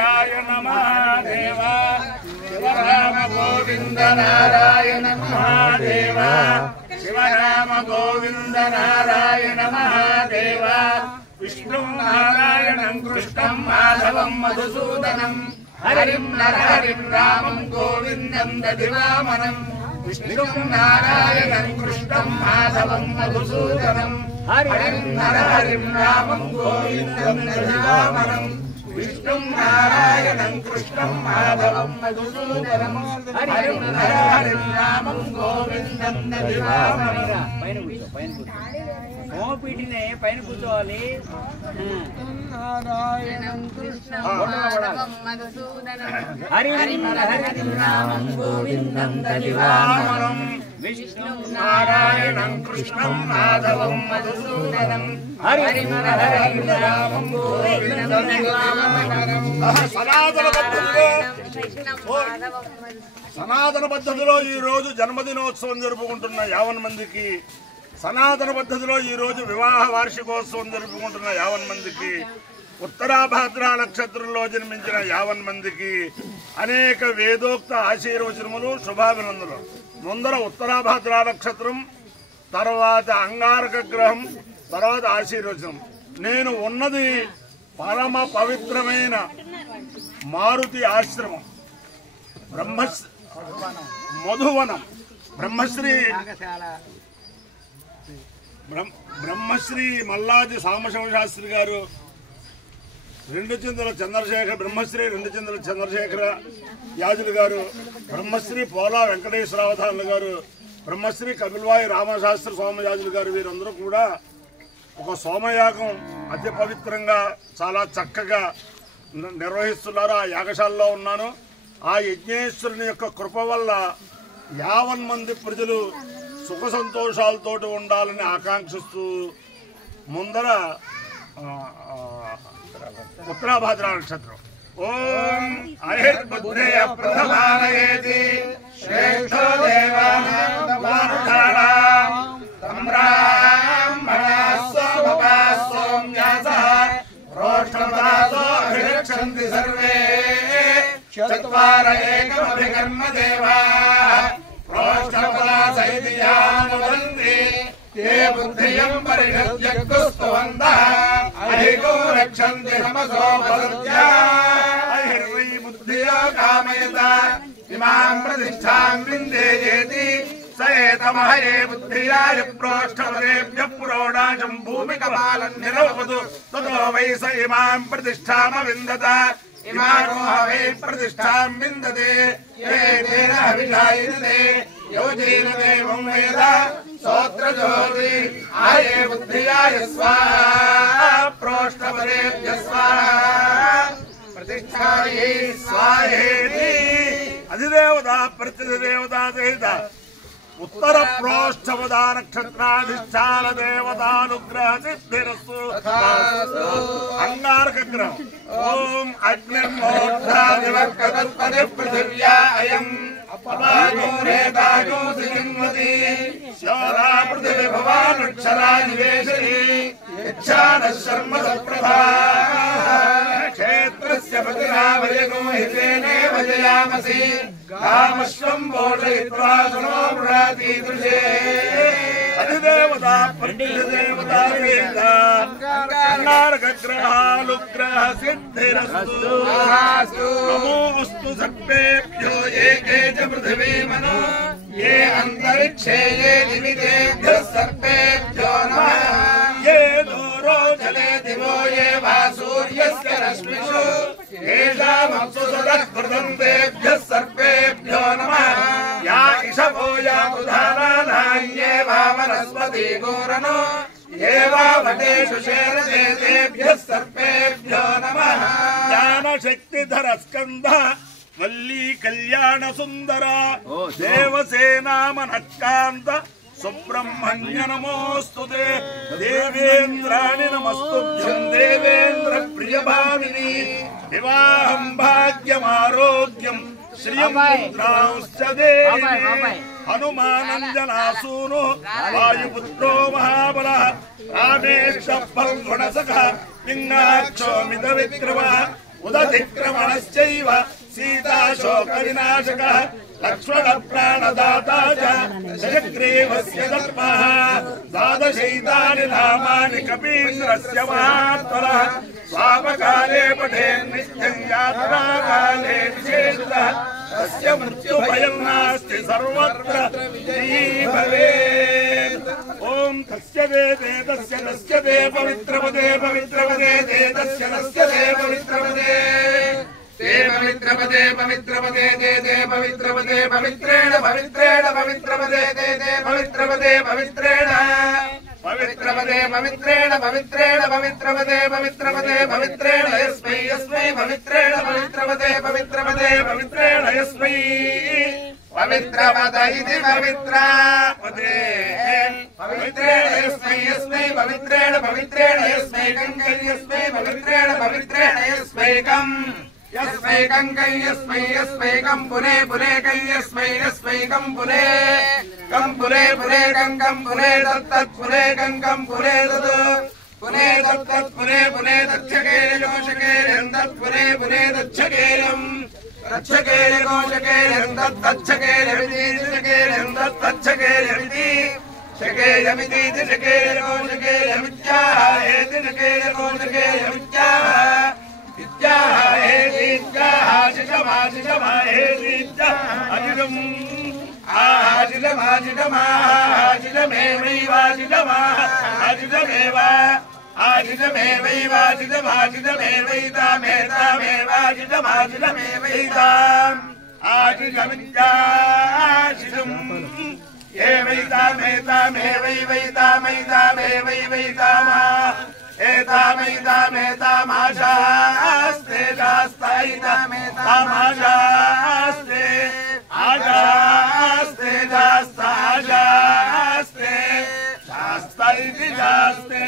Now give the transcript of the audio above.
నారాయణ మహాదేవ శివరామ గోవింద నారాయణ మహాదేవ శివరామ గోవింద నారాయణ మహాదేవ విష్ణు నారాయణం కృష్ణం మాధవం మధుసూదనం హరిం నరహరిం రామం గోవిందం దదివామనం విష్ణు నారాయణం కృష్ణం మాధవం మధుసూదనం హరిం నరహరిం రామం గోవిందం దదివామనం విష్ణు నారాయణం కృష్ణం మాధవం మధుసూదనం హరిం నరహరిం రామం గోవిందం దదివామనం పీటినే పైన కూర్చోవాలి. నారాయణం కృష్ణం మాధవం మధుసూదనం హరిం నరహరిం రామం గోవిందం దదివామనం విష్ణు నారాయణం కృష్ణం మాధవం మధుసూదనం హరిం నరహరిం రామం గోవిందం దదివామనం. సనాతన పద్ధతిలో ఈ రోజు జన్మదినోత్సవం జరుపుకుంటున్న 50 మందికి, సనాతన పద్ధతిలో ఈ రోజు వివాహ వార్షికోత్సవం జరుపుకుంటున్న 50 మందికి, ఉత్తరాభాద్ర నక్షత్రంలో జన్మించిన 50 మందికి అనేక వేదోక్త ఆశీర్వచనములు, శుభాభినందనలు. ముందర ఉత్తరాభాద్ర నక్షత్రం, తర్వాత అంగారక గ్రహం, తర్వాత ఆశీర్వచనం. నేను ఉన్నది పరమ పవిత్రమైన మారుతి ఆశ్రమం, మధువనం. బ్రహ్మశ్రీ మల్లాది సాంబశివశాస్త్రి గారు, రెండుచింతల చంద్రశేఖర బ్రహ్మశ్రీ రెండుచింతల చంద్రశేఖర యాజులు గారు, బ్రహ్మశ్రీ పోలా వెంకటేశ్వరావధానులు గారు, బ్రహ్మశ్రీ కపిల్వాయి రామశాస్త్రి సోమయాజులు గారు, వీరందరూ కూడా ఒక సోమయాగం అతి పవిత్రంగా చాలా చక్కగా నిర్వహిస్తున్నారు. ఆ యాగశాలలో ఉన్నాను. ఆ యజ్ఞేశ్వరుని యొక్క కృప వల్ల 50 మంది ప్రజలు సుఖ సంతోషాలతో ఉండాలని ఆకాంక్షిస్తూ ముందర ఉత్తరాభాద్ర నక్షత్రం. ఓం అహిర్బుద్ధయ ప్రథమానయేతి శ్రేష్ఠో దేవానాం రోష్ట్రదాసో అభిరక్షంతి సర్వే చత్వార ఏకమభికర్మ దేవాః రోష్ట్రపదాసైతి యానువంతి తే బుద్ధియం పరిషద్యక్కుస్తవంతః అహిగో రక్షంతి నమసో వసత్యా అహిర్వై బుద్ధియో కామయత ఇమాం ప్రతిష్ఠాం విందేయేతి సయేతమహయే బుద్ధియాయ ప్రోష్ఠపదేభ్యః పురోడాశం భూమికపాలం నిరవదు తతో వై స ఇమాం ప్రతిష్ఠామ విందత ఇమానో హవై ప్రతిష్ఠాం విందతే ఏతేన హవిషాయినతే యోజేన దేవం వేద సోత్రజ్యోతి ఆయే బుద్ధియాయ స్వాహా ప్రోష్ఠపదేభ్యః స్వాహా ప్రతిష్ఠాయై స్వాహేతి. అధిదేవత ప్రతిదేవత సహిత ఉత్తర ప్రోష్ఠపద నక్షత్రాధిష్టాన దేవతానుగ్రహ సిద్ధిరస్తు. అంగారక గ్రహం. ఓం అగ్నిర్మోక్షాదివర్కతత్పది పృథివ్యా అయం అపాగోరేతాగోసి జన్మతి శోరా పృథివి భవానుక్షరా నివేశని యచ్ఛానః శర్మ సప్రభా క్షేత్రస్య పతిరావయగో హితేనేవ జయామసి కామశ్వం బోధయిత్వా సునో మృడాతి దృశే. అధిదేవత పండితదేవత అంగారక గ్రహాలుగ్రహ సిద్ధిరస్తు. నమోస్తు సర్వేభ్యో ఏకే చ పృథివీ మనో ఏ అంతరిక్షే ఏ నిమితేభ్యః సర్వేభ్యో నమః. ఏ దూరో జలే దివో ఏ వా సూర్యస్య రశ్మిషు ఏషామప్సు సదః కృతంతేభ్యః సర్వేభ్యో నమః. యా ఇషవో యా ఉదానాన్యే వా వనస్పతి గోరనో ఏ వా వటేషు శేరతే తేభ్యః సర్వేభ్యో నమః. జ్ఞానశక్తిధర స్కంద వల్లీ కళ్యాణ సుందర దేవసేనామనకాంత సుబ్రహ్మణ్య నమోస్తుతే. దేవేంద్రాణి నమస్తుభ్యం దేవేంద్ర ప్రియభామిని. వివాహం భాగ్యమారోగ్యం శ్రియం పుత్రాంశ్చ దేవి. హనుమానంజనాసూను వాయుపుత్రో మహాబలః రామేశ ఫల్గుణసఖ లింగాక్షోమిత విక్రమ उदतिक्रमणश्चैव सीताशोकविनाशकः लक्ष्मण प्राणदाता च दशग्रीवस्य दर्पः द्वादशैतानि नामानि कपीन्द्रस्य महात्मनः स्वापकाले पठेन्नित्यं यात्राकाले विशेषतः तस्य मृत्युभयं नास्ति सर्वत्र विजयी भवेत्। ओम तस्य दे तस्य तस्य दे पवित्रपदे पवित्रपदे दे तस्य तस्य दे पवित्रपदे ते पवित्रपदे पवित्रपदे दे दे पवित्रपदे पवित्रेण पवित्रेण पवित्रपदे दे दे पवित्रपदे पवित्रेण पवित्रपदे पवित्रेण पवित्रेण पवित्रपदे पवित्रपदे पवित्रेण यस्मै यस्मै पवित्रेण पवित्रपदे पवित्रपदे पवित्रेण यस्मै पवित्रपद इति पवित्रपदे पवित्रेण यस्मै यस्मै पवित्रेण पवित्रेण यस्मैकं यस्मै पवित्रेण पवित्रेण यस्मैकं यस्मैकं यस्मै यस्मैकं पुरे पुरे यस्मै यस्मैकं पुरे कं पुरे पुरे कं पुरे तत्तत् पुरे कं पुरे तत् पुरे तत्तत् पुरे पुरे दक्षकेलकोशकेलं तत् पुरे पुरे दक्षकेलं दक्षकेल कोशकेलं तत् दक्षकेलमिति शकेलं तत् दक्षकेलमिति शकेलमिति शकेल कोशकेलमित्याह एति शकेल कोशकेलमित्याह इत्याह एतित्याह शिशमाशिशमा एतित्याह अजिदम् आजिदमेवैवाजिदमेव आजिदमेवैतामेवाजिदमाजिदमेवाजिदमाजिदमेवैताम् आजिदमित्याशिदम् एवैतामेतामेवैवैतामैतामेवैवैतामा एतामैतामेतामाशास्ते शास्तायितामेतामाशास्ते आशास्ते शास्ताशास्ते शास्ता इति शास्ते